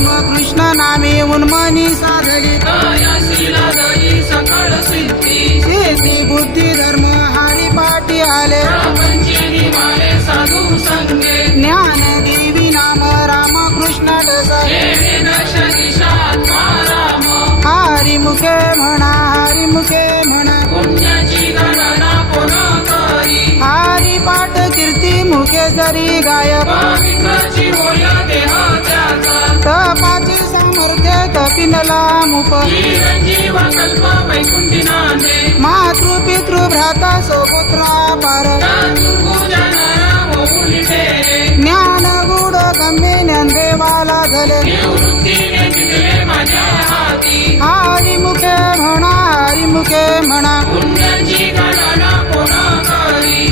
रामकृष्ण नामे उन्मनी साधली सकळ सिद्धी सिद्धी बुद्धी धर्म हरिपाठी आले साधू संगे ज्ञान देवी नाम रामकृष्ण डसले हरिमुखे म्हणा हरिमुखे म्हणा पुण्याची गणना कोण करी हरिपाठ कीर्ती मुखे जरी गाय पवित्राची होय देह त्याचा तपाचे सामर्थ्य कपिनला मुप चिरंजीव कल्प वैकुंठी नांदे मातृ पितृ भ्राता सुपुत्रा पार पूजन होऊन ठेरे ज्ञान गुड गम्य ज्ञानदेवाला झाले निवृत्तीने जिंकले माझ्या हाती हरिमुखे म्हणा हरिमुखे म्हणा पुण्य